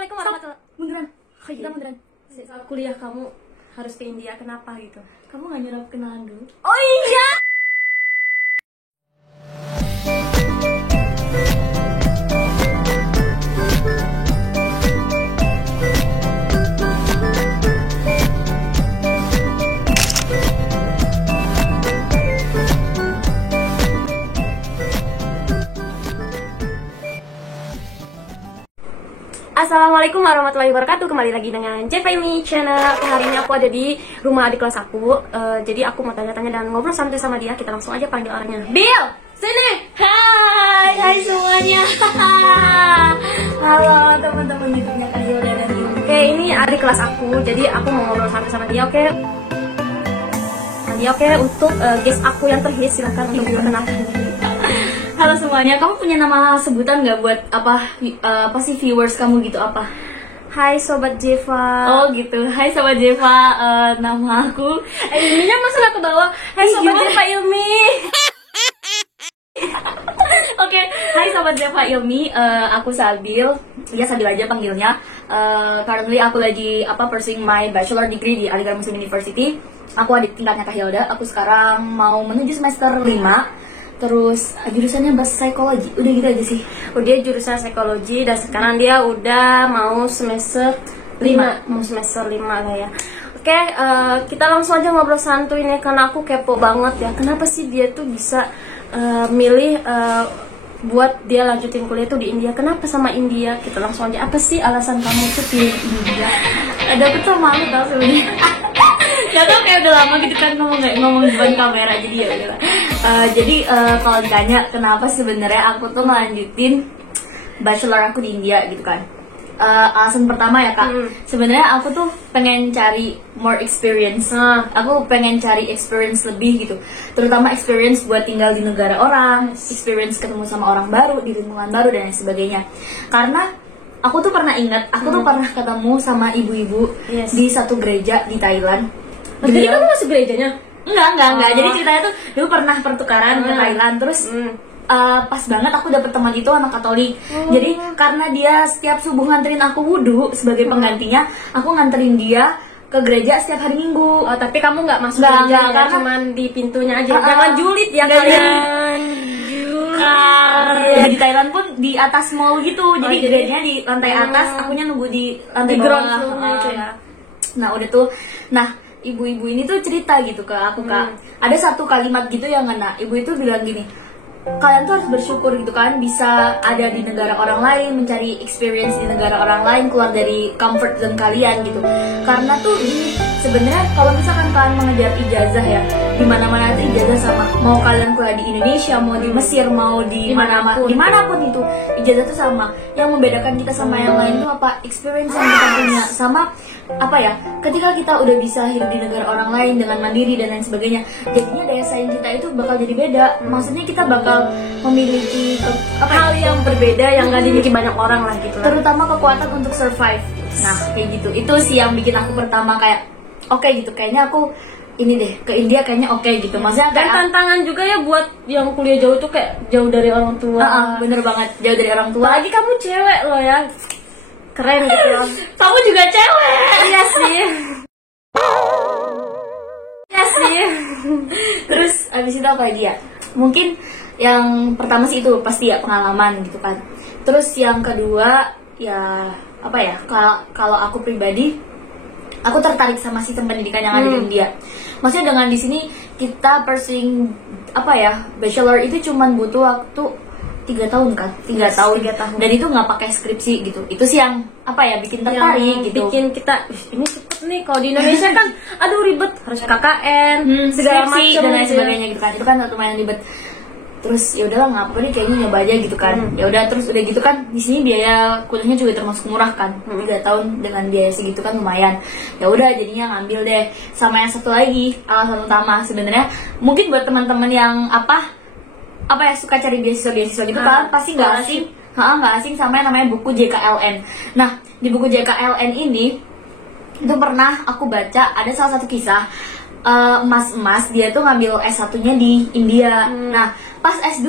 Assalamualaikum warahmatullahi Beneran? Kita beneran. Kuliah kamu harus ke India, kenapa gitu? Kamu gak nyuruh kenalan dulu? Oh iya. Assalamualaikum warahmatullahi wabarakatuh. Kembali lagi dengan JFMI Channel. Hari ini aku ada di rumah adik kelas aku. Jadi aku mau tanya-tanya dan ngobrol santai sama dia. Kita langsung aja panggil orangnya. Bill, sini. Hai semuanya. Halo teman-teman YouTube-nya Kak Hilda dan Yumi. Oke, ini adik kelas aku. Jadi aku mau ngobrol santai sama dia. Oke. Oke, untuk guest aku yang terhits, silahkan untuk diperkenalkan diri. Halo semuanya, kamu punya nama sebutan nggak buat apa sih viewers kamu gitu apa? Hai Sobat Jeva. Oh gitu, hai Sobat Jeva, nama aku Ilminya masa nggak ke bawah? Hai Sobat Jeva Ilmi. Oke, hai Sobat Jeva Ilmi, aku Sabil. Ya Sabil aja panggilnya. Currently aku lagi pursuing my bachelor degree di Aligarh Muslim University. Aku adik tingkatnya Kak Hilda. Aku sekarang mau menuju semester 5. Terus jurusannya bahasa psikologi. Udah gitu aja sih. Udah jurusan psikologi dan sekarang dia udah mau semester 5. Mau semester 5 lah ya. Oke, kita langsung aja ngobrol santuy nih karena aku kepo banget ya. Kenapa sih dia tuh bisa milih buat dia lanjutin kuliah tuh di India? Kenapa sama India? Kita langsung aja. Apa sih alasan kamu tuh pilih India? Ada aku tuh malu tau sebenernya. Gak tau kayak udah lama gitu kan ngomong di depan kamera, jadi ya udah. Kalau ditanya kenapa sebenarnya aku tuh ngelanjutin bachelor aku di India gitu kan. Alasan pertama ya Kak, sebenarnya aku tuh pengen cari more experience. Aku pengen cari experience lebih gitu, terutama experience buat tinggal di negara orang, experience ketemu sama orang baru di lingkungan baru dan lain sebagainya. Karena aku tuh pernah ingat, aku tuh pernah ketemu sama ibu-ibu di satu gereja di Thailand. Jadi kamu masuk gerejanya? Enggak. Jadi ceritanya tuh dulu pernah pertukaran ke Thailand, terus pas banget aku dapet teman itu anak Katolik. Jadi karena dia setiap subuh nganterin aku wudhu sebagai penggantinya, aku nganterin dia ke gereja setiap hari Minggu. Oh, tapi kamu nggak masuk gereja, karena cuman di pintunya aja. Jangan julid ya kalian. Ya, di Thailand pun di atas mall gitu. Jadi gerejanya di lantai atas, akunya nunggu di lantai bawah. Itu ya. Nah, udah tuh. Nah, ibu-ibu ini tuh cerita gitu ke aku Kak. Ada satu kalimat gitu yang ngena. Ibu itu bilang gini, kalian tuh harus bersyukur gitu kan bisa ada di negara orang lain, mencari experience di negara orang lain, keluar dari comfort zone kalian gitu. Karena tuh ini sebenarnya kalau misalkan kalian mengejar ijazah ya, di mana-mana tuh ijazah sama. Mau kalian kuliah di Indonesia, mau di Mesir, mau di dimanapun itu, ijazah tuh sama. Yang membedakan kita sama yang lain tuh apa? Experience yang kita punya sama ketika kita udah bisa hidup di negara orang lain dengan mandiri dan lain sebagainya, jadinya daya saing kita itu bakal jadi beda. Maksudnya kita bakal memiliki hal yang berbeda yang gak dimiliki banyak orang lah gitu lah. Terutama kekuatan untuk survive. Nah kayak gitu, itu sih yang bikin aku pertama kayak oke gitu, kayaknya aku ini deh ke India kayaknya oke gitu. Maksudnya dan tantangan juga ya buat yang kuliah jauh tuh kayak jauh dari orang tua. Bener banget, jauh dari orang tua. Apalagi kamu cewek loh ya, keren gitu loh. Kamu juga cewek. Iya sih. Iya sih. Terus abis itu apa lagi ya? Mungkin yang pertama sih itu pasti ya pengalaman gitu kan. Terus yang kedua ya kalau aku pribadi, aku tertarik sama sistem pendidikan yang ada di India. Maksudnya dengan di sini kita pursuing bachelor itu cuman butuh waktu 3 tahun kan? 3 tahun. Dan itu nggak pakai skripsi gitu. Itu sih yang bikin tertarik gitu. Bikin kita ini cepet nih. Kalau di Indonesia kan aduh ribet, harus KKN, segala macam dan lain sebagainya gitu kan. Itu kan lumayan ribet. Terus ya udahlah ngapa nih kayaknya nyoba aja gitu kan. Ya udah, terus udah gitu kan di sini biaya kuliahnya juga termasuk murah kan. 3 tahun dengan biaya segitu kan lumayan. Ya udah jadinya ngambil deh. Sama yang satu lagi, alasan utama sebenarnya mungkin buat teman-teman yang suka cari beasiswa gitu kan pasti nggak asing sama yang namanya buku JKLN. Nah di buku JKLN ini itu pernah aku baca ada salah satu kisah emas dia tuh ngambil S1-nya di India. Nah pas S2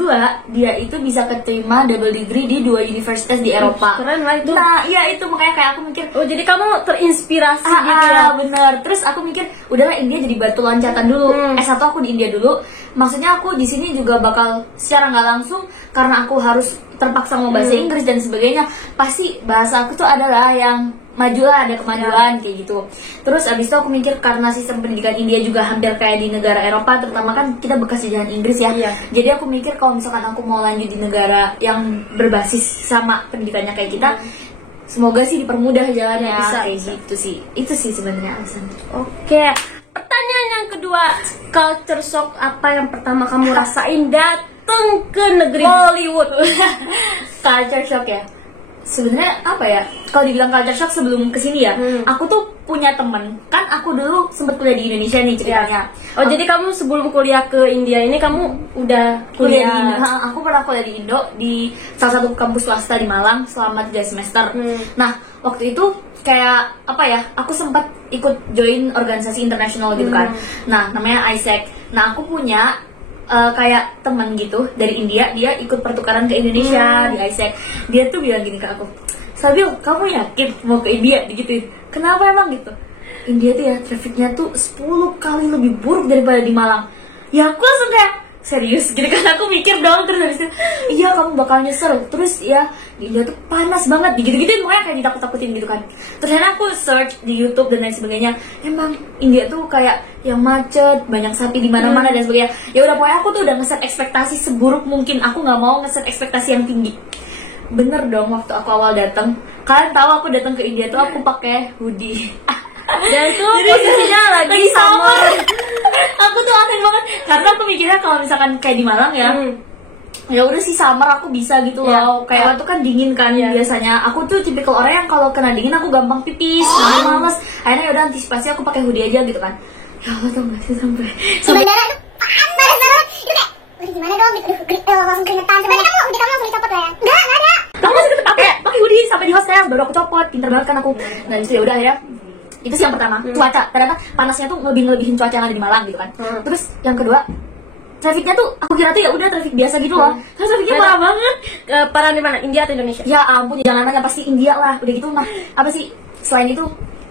dia itu bisa keterima double degree di 2 universitas di Eropa. Keren lah itu. Nah iya itu makanya kayak aku mikir, Oh jadi kamu terinspirasi gitu ya? bener. Terus aku mikir udahlah India jadi batu loncatan dulu. S1 aku di India dulu. Maksudnya aku di sini juga bakal secara nggak langsung, karena aku harus terpaksa mau bahasa Inggris dan sebagainya, pasti bahasa aku tuh adalah yang maju lah, ada kemajuan kayak gitu. Terus abis itu aku mikir karena sistem pendidikan India juga hampir kayak di negara Eropa, terutama kan kita bekas jajahan Inggris ya. Iya. Jadi aku mikir kalau misalkan aku mau lanjut di negara yang berbasis sama pendidikannya kayak kita, semoga sih dipermudah jalannya. Bisa, kayak bisa. gitu sih. Itu sih sebenarnya alasan. Oke, pertanyaan yang kedua, culture shock apa yang pertama kamu rasain datang ke negeri Hollywood? Culture shock ya. Sebenarnya apa ya? Kalau dibilang culture shock sebelum kesini ya, aku tuh punya temen. Kan aku dulu sempet kuliah di Indonesia nih ceritanya. Oh jadi kamu sebelum kuliah ke India ini kamu udah Kuliah di kuliah? Indo. Aku pernah kuliah di Indo di salah satu kampus swasta di Malang selama 3 semester. Nah, waktu itu kayak apa ya? Aku sempat ikut join organisasi internasional gitu kan. Nah, namanya ISEC. Nah, aku punya kayak teman gitu dari India, dia ikut pertukaran ke Indonesia di ISEC. Dia tuh bilang gini ke aku, Sabil, kamu yakin mau ke India? Digituin. Kenapa emang gitu? India tuh ya trafficnya tuh 10 kali lebih buruk daripada di Malang. Ya aku langsung kayak serius gitu kan, aku mikir dong. Terus habis itu iya kamu bakal nyesel. Terus ya di India tuh panas banget gitu-gituin, pokoknya kayak ditakut-takutin gitu kan. Terus aku search di YouTube dan lain sebagainya, emang India tuh kayak yang macet, banyak sapi di mana-mana dan sebagainya. Ya udah pokoknya aku tuh udah ngeset ekspektasi seburuk mungkin, aku nggak mau ngeset ekspektasi yang tinggi. Bener dong, waktu aku awal datang, kalian tahu aku datang ke India tuh aku pakai hoodie. Dan itu posisinya lagi summer. Aku tuh aneh banget karena aku mikirnya kalau misalkan kayak di Malang ya, ya udah sih summer aku bisa gitu loh. Kayak tuh kan dingin kan biasanya. Aku tuh tipikal orang yang kalau kena dingin aku gampang pipis, males. Akhirnya ya udah antisipasi aku pakai hoodie aja gitu kan. Ya Allah tau gak sih sampai Bandara tuh panas banget. Itu kayak, waduh gimana dong, langsung keringetan. Sebenarnya kamu hoodie kamu langsung dicopot lah ya? Enggak ada. kamu masih tetap pakai hoodie sampai di hostel, baru aku copot. Pinter banget kan aku. Nah itu ya udah akhirnya itu sih yang pertama. Cuaca, ternyata panasnya tuh ngelebihin cuaca yang ada di Malang gitu kan. Terus yang kedua, trafficnya tuh aku kira tuh ya udah traffic biasa gitu loh. Terus trafficnya parah banget. Parah di mana? India atau Indonesia? Ya ampun, jangan nanya, pasti India lah. Udah gitu mah apa sih? Selain itu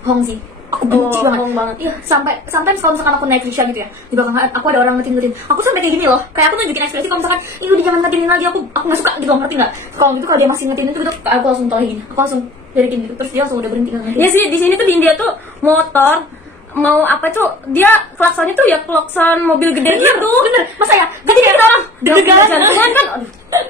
Hong sih. Aku benci Hong banget. Iya, sampai kalau misalkan aku naik rickshaw gitu ya, di belakang aku ada orang ngetin. Aku sampai kayak gini loh. Kayak aku nunjukin ekspresi kalau misalkan ini udah jangan ngetinin lagi, aku nggak suka gitu, ngerti nggak? Kalau gitu kalau dia masih ngetinin itu aku langsung toleh gini. Aku langsung balikin gitu. Terus dia langsung udah berhenti ngetin. Ya sih di sini tuh di India tuh motor mau apa tuh dia klaksonnya tuh ya klakson mobil gede gitu. Bener, masa ya? Jadi kita orang Deg-degan. jantungan kan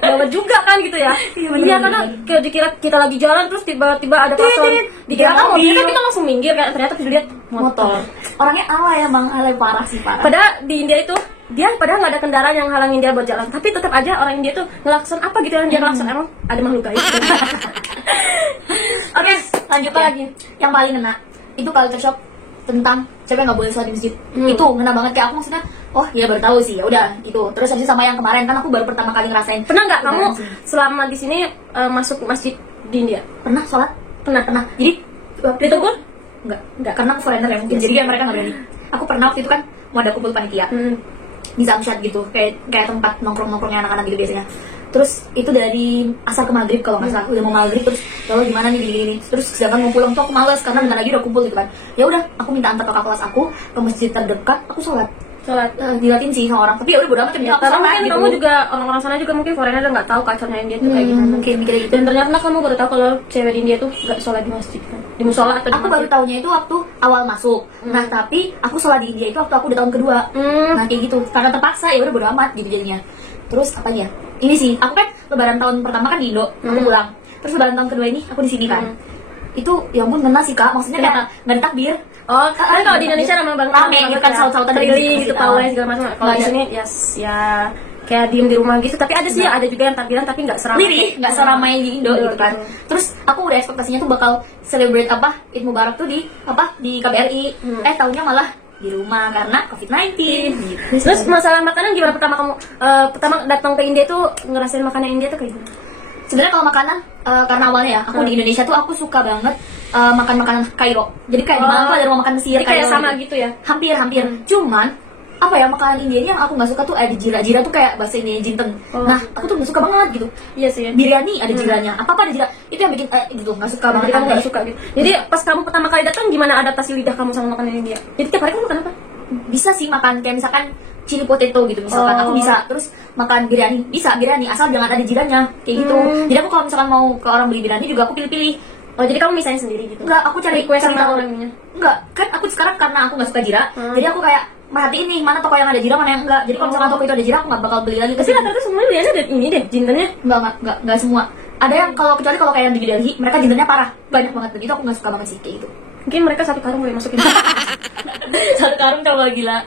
gawat juga kan gitu ya. Iya, bener, Iya bener, karena bener. kayak dikira kita lagi jalan terus tiba-tiba ada klakson dikira kan mobil kan kita langsung minggir kan, ternyata dilihat motor. Orangnya alay emang, alay parah sih, parah. Padahal di India itu dia padahal nggak ada kendaraan yang halangin dia buat jalan, tapi tetap aja orang India tuh ngelakson apa gitu yang dia ngelakson, emang ada makhluk gaib gitu. Oke, lanjut lagi. Yang paling kena itu culture shock tentang siapa yang nggak boleh sholat di masjid. Itu ngena banget, kayak aku maksudnya, oh ya baru tahu sih, ya udah gitu. Terus habis itu sama yang kemarin kan aku baru pertama kali ngerasain. Pernah nggak kamu Lebaran sih. selama di sini masuk masjid di India? Pernah sholat? Pernah. Jadi waktu itu Ditegur? enggak karena aku foreigner ya mungkin. Jadi ya mereka nggak berani. Aku pernah waktu itu kan mau ada kumpul panitia di Samsat gitu, kayak tempat nongkrongnya anak-anak gitu biasanya. Terus itu dari asar ke maghrib kalau nggak salah, udah mau maghrib terus kalau gimana nih gini. Terus sedangkan mau pulang tuh aku males karena bentar lagi udah kumpul gitu kan. Ya udah, aku minta antar kakak kelas aku ke masjid terdekat, aku sholat. Dilatin sih sama orang, tapi ya udah bodo amat, Ya, aku karena sholat mungkin gitu. kamu juga orang-orang sana juga mungkin foreigner nggak tahu culture-nya India itu kayak gimana. Mungkin mikir gitu. Dan ternyata kamu baru tahu kalau cewek di India tuh nggak sholat di masjid kan? Di musola atau di Aku baru masjid? tahunya itu waktu awal masuk. Nah tapi aku sholat di India itu waktu aku udah tahun kedua. Nah kayak gitu, karena terpaksa ya udah bodo amat gitu jadinya. Terus apa ya? Ini sih, aku kan lebaran tahun pertama kan di Indo, aku pulang. Terus lebaran tahun kedua ini aku di sini kan. Itu ya ampun ngena sih kak, maksudnya kayak nggak ada takbir. Oh, kan kalau di Indonesia ramai banget Rame gitu kan, saut-sautan dari keliling masjid gitu, awal. pawai segala macam. Kalau di Nggak ada. sini ya kayak diem di rumah gitu, tapi ada sih ada juga yang takbiran tapi nggak seramai. Lirih, nggak seramai di Indo gitu kan. Terus aku udah ekspektasinya tuh bakal celebrate apa Eid Mubarak tuh di KBRI. Taunya malah di rumah karena COVID-19 gitu. Terus masalah makanan gimana pertama kamu pertama datang ke India tuh ngerasain makanan India tuh kayak gimana? Sebenarnya kalau makanan karena awalnya ya aku di Indonesia tuh aku suka banget makan makanan Kairo. Jadi kayak di mana tuh ada rumah makan Mesir Jadi kayak Kairo sama gitu ya? Hampir. Cuman apa ya, makanan India ini yang aku nggak suka tuh ada jira. Jira tuh kayak bahasa India jinten. Nah aku tuh nggak suka banget gitu. Iya sih ya. Biryani ada jiranya, apa ada jira, itu yang bikin gitu nggak suka banget. Jadi kamu nggak suka gitu. Jadi pas kamu pertama kali datang gimana adaptasi lidah kamu sama makanan India? Jadi tiap hari kamu makan apa? Bisa sih makan kayak misalkan chili potato gitu misalkan, aku bisa. Terus makan biryani, bisa biryani asal jangan ada jiranya kayak gitu. Jadi aku kalau misalkan mau ke orang beli biryani juga aku pilih-pilih. Oh jadi kamu misahin sendiri gitu? Enggak, aku cari request cari sama tahu. orangnya. Enggak, kan aku sekarang karena aku nggak suka jira, jadi aku kayak merhatiin nih mana toko yang ada jira, mana yang enggak. Jadi kalau misalkan toko itu ada jira, aku nggak bakal beli lagi. Tapi rata-rata semuanya biasanya ada ini deh, jintennya. Enggak semua. Ada yang kecuali kalau kayak yang di Delhi, mereka jintennya parah, banyak banget. Jadi aku nggak suka banget sih kayak gitu. Mungkin mereka satu karung boleh masukin. Satu karung coba gila.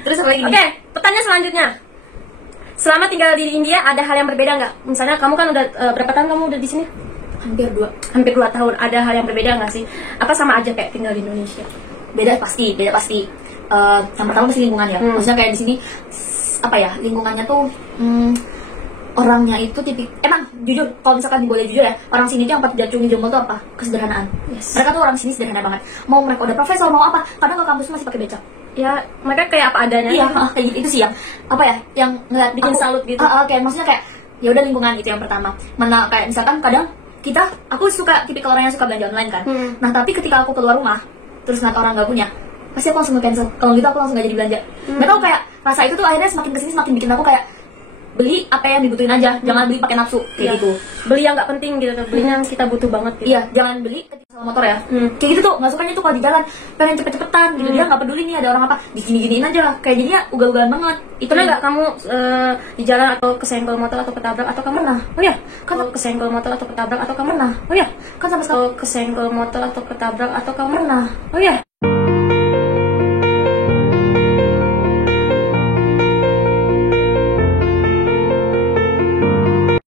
Terus apa lagi? Oke, pertanyaan selanjutnya. Selama tinggal di India ada hal yang berbeda nggak? Misalnya kamu kan udah berapa tahun kamu udah di sini? Hampir 2 tahun. Ada hal yang berbeda nggak sih? Apa sama aja kayak tinggal di Indonesia? Beda pasti. Yang pertama pasti lingkungan ya. Maksudnya kayak di sini apa ya, lingkungannya tuh orangnya itu emang jujur, kalau misalkan boleh jujur ya, orang sini tuh yang patut diacungi jempol tuh apa? Kesederhanaan. Mereka tuh orang sini sederhana banget. Mau mereka udah profesor mau apa, kadang ke kampus masih pakai becak. Ya mereka kayak apa adanya. Iya, kayak gitu. Itu sih yang apa ya, yang ngeliat bikin salut gitu. Kayak maksudnya kayak ya udah lingkungan itu yang pertama. Mana kayak misalkan kadang aku suka tipikal orang yang suka belanja online kan. Nah tapi ketika aku keluar rumah terus ngeliat orang nggak punya, pasti aku langsung cancel. Kalau gitu aku langsung gak jadi belanja. Nggak tahu, kayak rasa itu tuh akhirnya semakin kesini semakin bikin aku kayak beli apa yang dibutuhin aja, jangan beli pakai nafsu kayak gitu. Beli yang nggak penting gitu, beli yang kita butuh banget gitu. Iya, jangan beli ketika sama motor ya. Kayak gitu tuh, nggak sukanya tuh kalau di jalan pengen cepet-cepetan gitu, dia nggak peduli nih ada orang apa, digini-giniin aja, kayak jadinya ugal-ugalan banget. Pernah nggak kamu di jalan atau kesenggol motor atau ketabrak atau kamu pernah? Oh ya, kan kesenggol motor atau ketabrak atau kamu pernah? Oh ya, kan sama sekali kesenggol motor atau ketabrak atau kamu pernah? Oh ya.